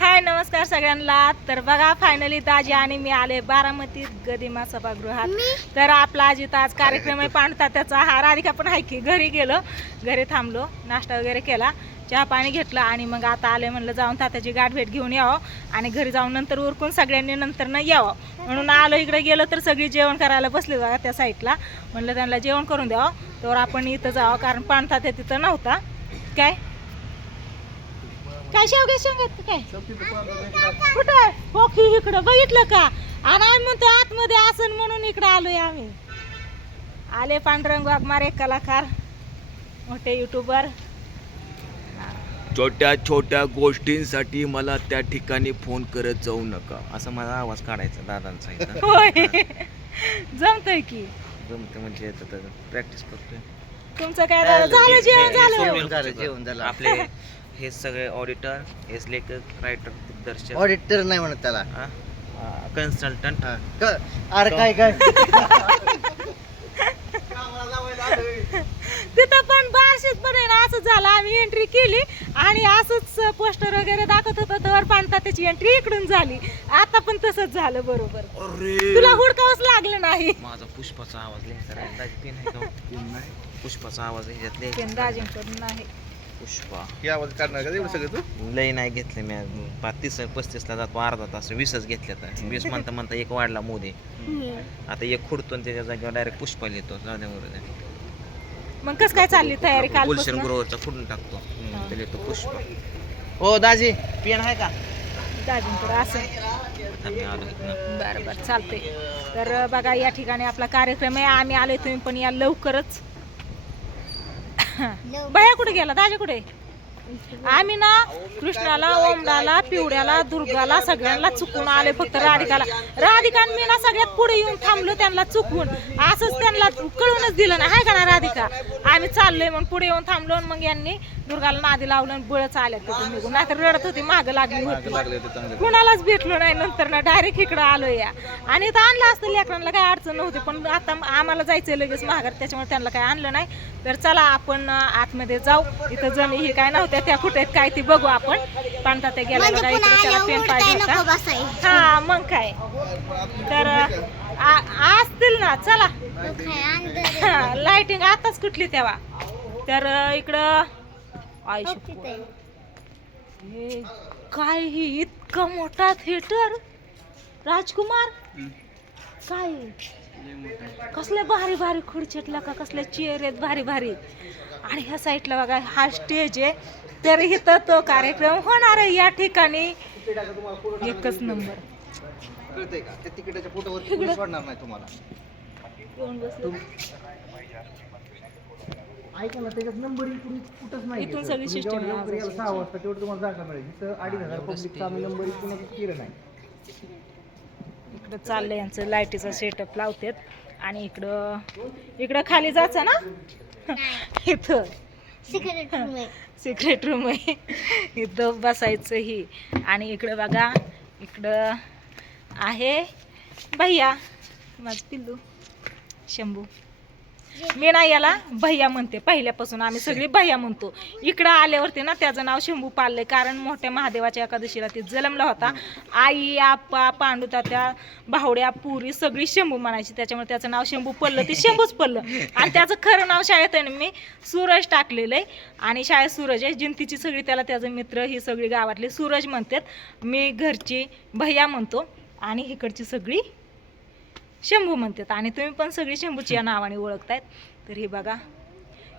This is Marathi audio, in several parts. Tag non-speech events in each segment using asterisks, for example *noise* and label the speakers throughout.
Speaker 1: हाय नमस्कार सगळ्यांना. तर बघा फायनली दाजी आणि मी आले बारामतीत गदिमा सभागृहात. तर आपला आज इथं आज कार्यक्रम आहे पांढता त्याचा हा राधिका पण आहे की घरी गेलो. घरी थांबलो नाश्ता वगैरे केला चहा पाणी घेतलं आणि मग आता आले म्हणलं जाऊन तात्याची गाठ भेट घेऊन यावं आणि घरी जाऊन नंतर उरकून सगळ्यांनी नंतर न यावं. म्हणून आलो इकडे गेलो तर सगळी जेवण करायला बसले बघा त्या साईडला. म्हणलं त्यांना जेवण करून द्यावं. तर आपण इथं जावं कारण पाणता तिथं नव्हता. काय? काय शेवगे शेंगत काय? कुठं आहे? हो की इकडं. बघितलं का? आणि आम्ही म्हणतो आतमध्ये असन म्हणून इकडं आलोय आम्ही. आले पांडुरंग वाघमारे कलाकार मोठे युट्यूबर
Speaker 2: छोट्या छोट्या गोष्टींसाठी मला त्या ठिकाणी फोन करत जाऊ नका.
Speaker 3: असं माझा आवाज काढायचा दादांचा इथं. *laughs*
Speaker 1: होय. जमतय की.
Speaker 3: जमते म्हणजे प्रॅक्टिस करतोय.
Speaker 1: तुमचं काय झालं झालं जेवण झालं.
Speaker 4: झालं जेवण झालं.
Speaker 3: आपले हे सगळे ऑडिटर हेच लेखक रायटर दिग्दर्शक
Speaker 4: ऑडिटर नाही म्हणत त्याला.
Speaker 3: कन्सल्टंट
Speaker 4: हा. क- अरे काय काय? *laughs*
Speaker 1: तिथं पण बारशीत पण आहे ना असं झालं. आम्ही एंट्री केली आणि असंच पोस्टर वगैरे दाखवत होतं. तर पाणता त्याची एंट्री इकडून झाली. आता पण तसंच झालं बरोबर.
Speaker 2: अरे!
Speaker 1: तुला हुडकावंच लागलं नाही.
Speaker 3: माझा पुष्पाचा आवाज लिहायचा? पुष्पाचा आवाज ह्याच्यात लिहायचा.
Speaker 1: नाही.
Speaker 3: पुष्पा.
Speaker 4: या आवाज काढणार का एवढं सगळं तू?
Speaker 3: लय नाही घेतले मी पाच तीस पस्तीसला जातो अर्धा तास. वीसच घेतले तर वीस म्हणता म्हणता एक वाढला मोदी. आता एक खुडतो आणि त्याच्या जागेवर डायरेक्ट पुष्पा लिहितो. जाण्यावर
Speaker 1: मग कस काय चालली तयारी काल
Speaker 3: गुलशन गुरुवरचा खुडून टाकतो. ते लिहितो पुष्पा. हो दाजी पेन आहे का?
Speaker 1: दाजींकडे असं.
Speaker 3: आम्ही आलो इथनं.
Speaker 1: बरं बरं चालते तर बघा या ठिकाणी आपला कार्यक्रम आहे. आम्ही आलोय तुम्ही पण या लवकरच. *laughs* बाया कुठे गेला? दाजा कुठे? आम्ही ना कृष्णाला ओमडाला पिवड्याला दुर्गाला सगळ्यांना चुकून आले फक्त राधिकाला. राधिका आणि मी ना सगळ्यात पुढे येऊन थांबलो त्यांना चुकून. असंच त्यांना कळूनच दिलं ना हाय का ना राधिका? आम्ही चाललोय मग पुढे येऊन थांबलो आणि मग यांनी दुर्गाला नादी लावलं आणि बळच आल्या तिथे निघून. नाहीतर रडत होती माग लागली होती. कुणालाच भेटलो नाही. नंतर ना डायरेक्ट इकडं आलो या. आणि इथं आणलं असतं लेकरांना काही अडचण नव्हती. पण आता आम्हाला जायचं लगेच माघार. त्याच्यामुळे त्यांना काही आणलं नाही. तर चला आपण आतमध्ये जाऊ. इथं जणी ही काय नव्हत्या त्या कुठे आहेत काय ती बघू आपण. पाणता त्या गेल्या बघा इकडे त्याला पेन पाहिजे होता. हा मग काय. तर असतील ना चला. लाइटिंग आताच कुठली तेव्हा. तर इकडं आयुष्य हे काय ही इतका मोठा थिएटर राजकुमार? काय कसले भारी भारी खुर्चीतला का कसले चेअर आहेत भारी भारी. आणि ह्या साईडला बघा हा स्टेज आहे. तर इथं तो कार्यक्रम होणार आहे या ठिकाणी. एकच नंबर
Speaker 4: कळतंय का? त्या तिकिटाच्या फोटोवर कोणी सोडणार नाही तुम्हाला.
Speaker 1: येऊन बसलो.
Speaker 5: ऐका ना त्याच्यात नंबर कुठंच नाही
Speaker 1: इथून सगळी
Speaker 5: लवकर सहा वाजता तेवढं तुम्हाला जागा मिळेल. इथं अडीच हजार पब्लिकचा आम्ही नंबर केलं नाही.
Speaker 1: इकडं चाललंय यांचं लाईटीचा सेटअप लावतात. आणि इकडं इकडं खाली जायचं ना? इथं. सिक्रेट रूम आहे. इथं बसायचं ही. आणि इकडं बघा इकडं आहे भैया. माझं पिल्लू. शंभू. मी ना याला भैया म्हणते पहिल्यापासून आम्ही सगळी भैया म्हणतो. इकडं आल्यावरती ना त्याचं नाव शंभू पाळलंय कारण मोठ्या महादेवाच्या एकादशीला ते जन्मला होता. आई आप्पा पांडुतात्या भावड्या पुरी सगळी शंभू म्हणायची त्याच्यामुळे त्याचं नाव शंभू पडलं ते शंभूच पडलं आणि त्याचं खरं नाव शाळेत आहे ना मी सूरज टाकलेलं आहे. आणि शाळेत सूरज आहे जिंतीची सगळी त्याला त्याचे मित्र ही सगळी गावातली सूरज म्हणतात. मी घरची भैया म्हणतो आणि इकडची सगळी शंभू म्हणतात. आणि तुम्ही पण सगळी शंभूची या नावाने ओळखतायत. तर हे बघा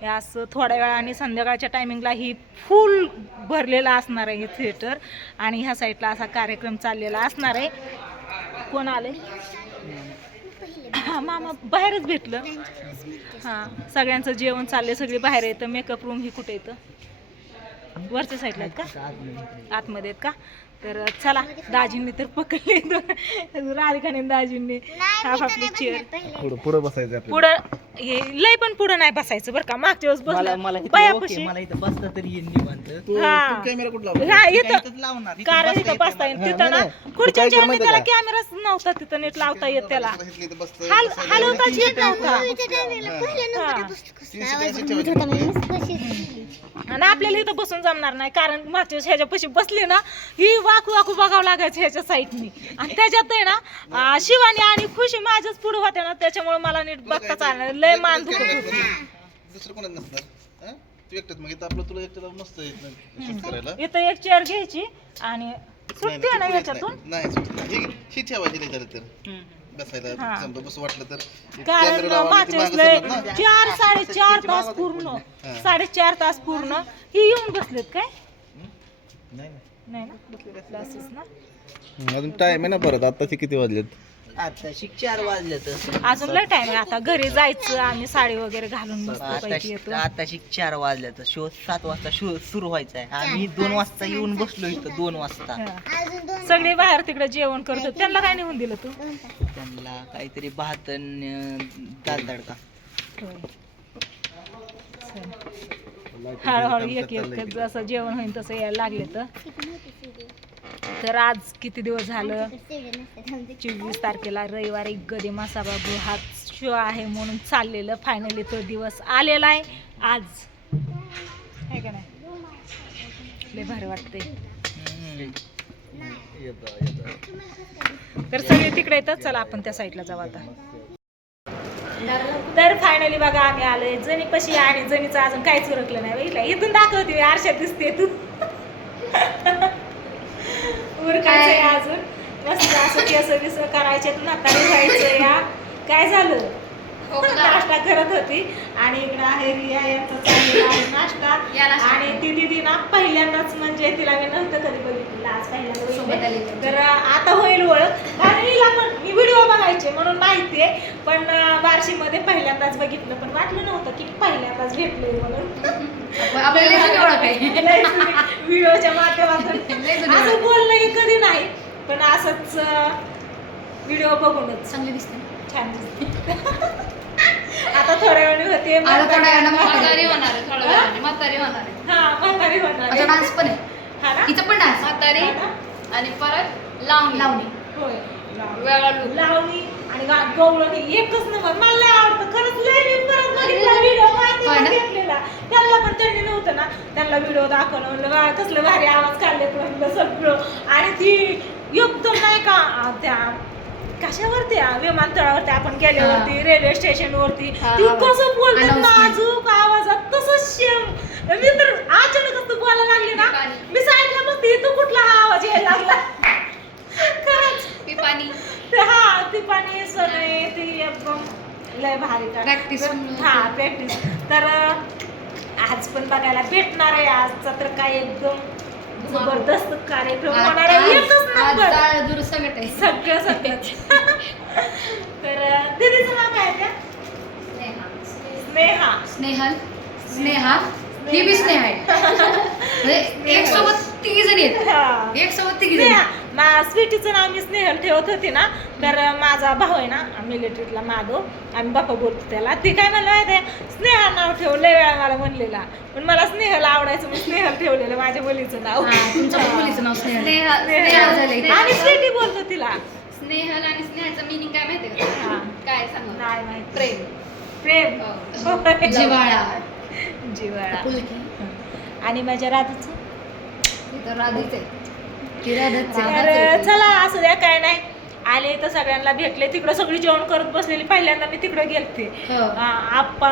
Speaker 1: हे असं थोड्या वेळाने संध्याकाळच्या टायमिंगला ही फुल भरलेला असणार आहे हे थिएटर आणि ह्या साईडला असा कार्यक्रम चाललेला असणार आहे. कोण आले? हा मामा बाहेरच भेटलं. हां सगळ्यांचं जेवण चाललंय सगळी बाहेर येतं मेकअप रूम ही कुठे येतं वरच्या साईडला आहेत का? आतमध्ये आहेत का? तर चला दाजींनी तर पकडले. राधिकाने दाजींनी. आपापली चेअर
Speaker 5: पुढं पुढं बसायचं
Speaker 1: पुढं हे लय पण पुढं नाही बसायचं बरं का? मागच्या वेळेस
Speaker 5: मला
Speaker 1: बसलं
Speaker 5: मला
Speaker 1: पायापाशी
Speaker 5: मला इथं बसता तरी येईल निवांत.
Speaker 1: हा.
Speaker 5: कॅमेरा कुठला
Speaker 1: हा इथं
Speaker 5: लावणार
Speaker 1: कारण इथं बसता येईल तिथं ना खुर्च्या चेअरने त्याला कॅमेराच नव्हता तिथं नीट लावता येत त्याला. हाल हलवताच येत नव्हता. हा. आणि आपल्याला इथं बसून जमणार नाही कारण मागच्या वेळेस ह्याच्यापाशी बसली ना ही वाकू वाकू बघावं लागायचं ह्याच्या साईडनी. आणि त्याच्यात आहे ना शिवानी आणि खुशी माझ्याच पुढे होत्या ना त्याच्यामुळे मला नीट बघताच आलं नाही. लय मान दुखत होती.
Speaker 4: दुसरं कोणाच नसणार? हं? तू एकटंच. मग इथं आपलं तुला एकट्याला मस्त शूट करायला.
Speaker 1: इथं एक चेअर घ्यायची आणि
Speaker 4: नाही,
Speaker 1: सुटते ना
Speaker 4: नाही,
Speaker 1: याच्यातून
Speaker 4: नाही. सुटत नाही. ही- ही ठेवायची नाही झालं तर.
Speaker 1: हा.
Speaker 4: बसायला समजा बसू वाटलं तर.
Speaker 1: कारण
Speaker 4: camera लावा आणि
Speaker 1: मागच्या
Speaker 4: ती
Speaker 1: वेळेस
Speaker 4: मागं
Speaker 1: लय
Speaker 4: सरकत ना.
Speaker 1: चार साडेचार तास पूर्ण. साडेचार तास पूर्ण. ही येऊन बसलेत काय?
Speaker 4: नाही
Speaker 1: नाही. ना? क्लासेस ना?
Speaker 4: अजून टाइम आहे ना परत. आताचे किती वाजलेत?
Speaker 5: आता शिक चार वाजले तर.
Speaker 1: अजून लय टाइम आहे. आता घरी जायचं आम्ही साडी वगैरे घालून पैकी येतो.
Speaker 5: आता शिक चार वाजले तर शो सात वाजता शो सुरू व्हायचा आहे आम्ही दोन वाजता येऊन बसलो इथं दोन वाजता.
Speaker 1: सगळे बाहेर तिकडे जेवण करतो त्यांना काय निघून दिलं तू?
Speaker 5: त्यांना काहीतरी भात आणि, अं, दाल तडका.
Speaker 1: हळूहळू एक एक जसं जेवण होईल तसं यायला लागले तर. तर आज किती दिवस झालं? चोवीस तारखेला रविवारी गदी मासाबा गृहात शो आहे म्हणून चाललेलं. फायनली तो दिवस आलेला आहे. आज का नाही? लय भारी वाटते तर सगळे तिकडे येतात. चला आपण त्या साईडला जाऊ आता. तर फायनली बघा आम्ही आलोय. जणीपाशी आणि जणीचं अजून काहीच उरकलं नाही बघितलं इथून दाखवते आरशात दिसते तू. उरकायचंय अजून? मस्त असं केस बिस करायचे म्हातारी व्हायचं या. काय झालं? नाश्ता करत होती. आणि इकडे आहे रिया यांचा नाश्ता. आणि ती दिदी ना पहिल्यांदाच म्हणजे तिला मी नव्हतं कधी बघितलं. आज पहिल्यांदा. तर आता होईल ओळख. हिला पण मी व्हिडिओ बघायचे म्हणून माहिती आहे. पण अं, बार्शीमध्ये पहिल्यांदाच बघितलं. पण वाटलं नव्हतं की पहिल्यांदाच भेटले म्हणून. व्हिडिओच्या माध्यमातून. असं बोलणं कधी नाही. पण असंच व्हिडिओ बघूनच.
Speaker 6: चांगली दिसते.
Speaker 1: छान आता थोड्या वेळाने होते
Speaker 6: आता थोड्या वेळानं
Speaker 1: म्हातारी
Speaker 6: होणार आहे थोड्या वेळाने म्हातारी होणार आहे.
Speaker 1: हा म्हातारी होणार आहे.
Speaker 6: डान्स पण आहे.
Speaker 1: हा ना?
Speaker 6: पण डान्स म्हातारी
Speaker 1: हा ना?
Speaker 6: आणि परत लावणी. लावणी.
Speaker 1: होय. लावणी आणि गा- गवळणी एकच नंबर. मला लय आवडतं. खरंच लय मी परत बघितला व्हिडिओ माहिती
Speaker 6: होय ना?
Speaker 1: घेतलेला. त्यांना पण त्यांनी नव्हतं ना. त्यांना व्हिडिओ दाखवलं म्हणलं वा कसलं भारी आवाज काढले म्हणलं सगळं. आणि ती एकदम नाही का त्या कशावरती विमानतळावरती आपण गेल्यावरती रेल्वे स्टेशनवरती
Speaker 6: हा,
Speaker 1: ती. कसं बोलते?
Speaker 6: Announcement.
Speaker 1: नाजूक आवाजात. तसंच सेम मी तर अचानकच तू बोलायला लागली ना. मी सांगितलं मग ती तू कुठला हा आवाज यायला लागला? खरंच.
Speaker 6: पिपाणी.
Speaker 1: ते हा ती पाणी सगळे ती एकदम लय भारी का
Speaker 6: Practice.
Speaker 1: तर- हा प्रॅक्टिस तर आज पण बघायला भेटणार आहे. आजचा तर काय एकदम जबरदस्त कार्यक्रम होणार आहे. नंबर
Speaker 6: दूर सगट आहे.
Speaker 1: सगळं सगळं. *laughs* तर दीदीचं नाव काय आहे त्या? स्नेहा.
Speaker 6: स्नेहल. स्नेहा. ही बी स्नेहा आहे. *laughs* म्हणजे एक सोबत तिघी जणी आहेत. एक सोबत तिघी जणी
Speaker 1: मा स्वीटीचं नाव मी स्नेहल ठेवत होती ना तर माझा भाऊ आहे ना मिलिटरीतला माधव आम्ही बापा बोलतो त्याला ती काय म्हणलं माहिती आहे? स्नेहा नाव ठेवलं लय वेळा मला म्हणलेला. पण मला स्नेहल आवडायचं मी स्नेहल ठेवलेलं माझ्या मुलीचं नाव.
Speaker 6: हा, तुमच्या मुलीचं नाव स्नेहल. झालंय.
Speaker 1: आणि स्वीटी बोलतो तिला.
Speaker 6: स्नेहल आणि स्नेहाचं मिनिंग काय माहिती
Speaker 1: हा.
Speaker 6: काय सांग?
Speaker 1: नाही माहिती.
Speaker 6: प्रेम.
Speaker 1: प्रेम.
Speaker 6: हो.
Speaker 1: होय.
Speaker 6: जिव्हाळा.
Speaker 1: जिव्हाळा.
Speaker 6: पुलकी
Speaker 1: आणि माझ्या राधूचं?
Speaker 6: तर राधीच आहे.
Speaker 1: तर चला असू द्या काय नाही. आले तर सगळ्यांना भेटले. तिकडं सगळी जेवण करत बसलेली. पहिल्यांदा मी तिकडे गेलते.
Speaker 6: हो.
Speaker 1: आप्पा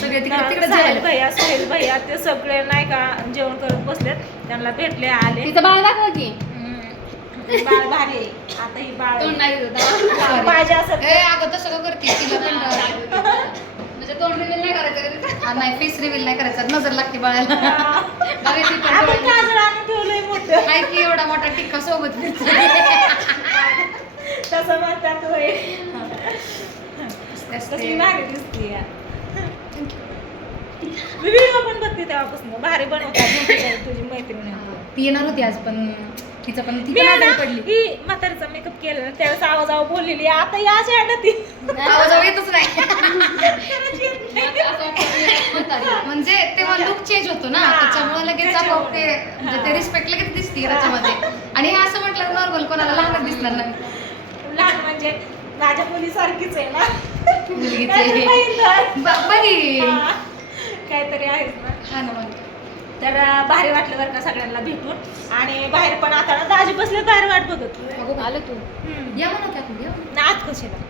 Speaker 6: सगळे
Speaker 1: साहिल. भैया सोहेल भैया ते सगळे नाही का जेवण करत बसलेत त्यांना भेटले आले.
Speaker 6: तिचं बाळ दाखव की.
Speaker 1: बाळ भारी. आता ही बाळ
Speaker 6: नाही
Speaker 1: असं *laughs*
Speaker 6: अगं तसं करते? तिला पण *laughs* तोंड रिव्हील नाही करायचं नाही फेस रिव्हील नाही करायचं. नजर लागते बाळाला. बघा ती पण
Speaker 1: आपण
Speaker 6: डोळे.
Speaker 1: काजळ आणून ठेवलंय मोठं.
Speaker 6: हाय की एवढा मोठा टिक्का सोबत फिरतो.
Speaker 1: तसं म्हणतात होय. भारी दिसते व्हिडिओ पण बघते तेव्हापासून. भारी बनवतात. तुझी मैत्रीण.
Speaker 6: ती येणार होती आज पण तिचं पण ती
Speaker 1: मी आहे ना,
Speaker 6: आजारी पडली.
Speaker 1: ही म्हातारीचा मेकअप केला ना, त्यावेळेस आवाज आव बोललेली आता या अशा ती
Speaker 6: आवाज येतच नाही. म्हणजे तेव्हा लुक चेंज होतो ना
Speaker 1: हा,
Speaker 6: त्याच्यामुळे लगेच आपोआप ते म्हणजे ते रिस्पेक्ट लगेच दिसते त्याच्यामध्ये. आणि हे असं म्हटलं नॉर्मल कोणाला लहानच दिसणार नाही.
Speaker 1: लहान म्हणजे माझ्या मुलीसारखीच आहे ना.
Speaker 6: मुलगीचे
Speaker 1: माझी बहीण तर.
Speaker 6: ब- बहीण.
Speaker 1: हा. काहीतरी आहेच ना.
Speaker 6: हा ना मग
Speaker 1: तर भारी वाटलं बरं का सगळ्यांना भेटून. आणि बाहेर पण आता ना दाजी बसले बाहेर वाट बघत.
Speaker 6: अगं आलं तू.
Speaker 1: हम्म.
Speaker 6: या म्हणा या
Speaker 1: ना आत कशाला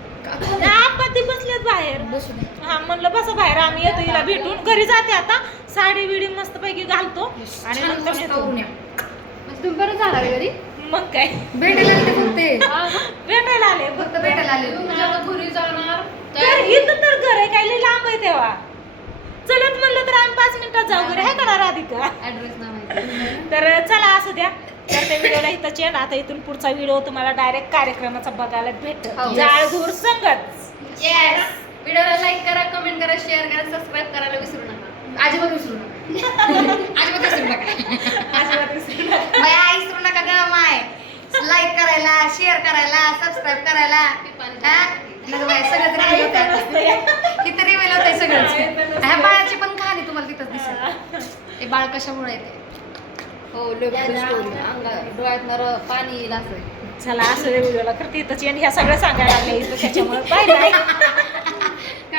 Speaker 1: ना आपण ती बसलेत बाहेर.
Speaker 6: बसू दे.
Speaker 1: हा म्हणलं बसा बाहेर आम्ही येतो हिला भेटून. घरी जाते आता. साडी बिडी मस्त पैकी घालतो आणि
Speaker 6: छान
Speaker 1: नंतर
Speaker 6: मस्त
Speaker 1: येतो.
Speaker 6: आवरून या म्हणजे तुम्ही बरं झाला रे घरी?
Speaker 1: मग काय?
Speaker 6: भेटायला आले ते फक्त.
Speaker 1: भेटायला आले.
Speaker 6: फक्त भेटायला आले. घरी जाणार
Speaker 1: तर इथं तर घर आहे काय लई लांब आहे तेव्हा. चलत म्हणलं तर आम्ही पाच मिनिटात जाऊ. घरी आहे का राधिका
Speaker 6: ऍड्रेस माहिती
Speaker 1: तर चला असू द्या. तर त्या व्हिडिओला इथं चेन आता इथून पुढचा व्हिडिओ तुम्हाला डायरेक्ट कार्यक्रमाचा बघायला भेट
Speaker 6: हो.
Speaker 1: जाळधूर संगत.
Speaker 6: येस व्हिडिओला लाईक करा कमेंट करा शेअर करा सबस्क्राईब करायला विसरू नका. अजिबात विसरू नका. *laughs* अजिबात विसरू नका.
Speaker 1: अजिबात विसरू नका.
Speaker 6: बाय विसरू नका ग माय. लाईक करायला शेअर करायला सबस्क्राईब करायला. हा? बाय सगळंच रिव्हील होतं रिव्हील होतंय सगळंच. ह्या बाळाची पण कहाणी तुम्हाला तिथंच दिसेल. ते बाळ कशामुळे येते? हो डोळ्यात नर पाणी येईल असं.
Speaker 1: चला असं व्हिडिओला करते तिथंच ह्या सगळं सांगायला लागल्या त्याच्यामुळे. बाय *laughs*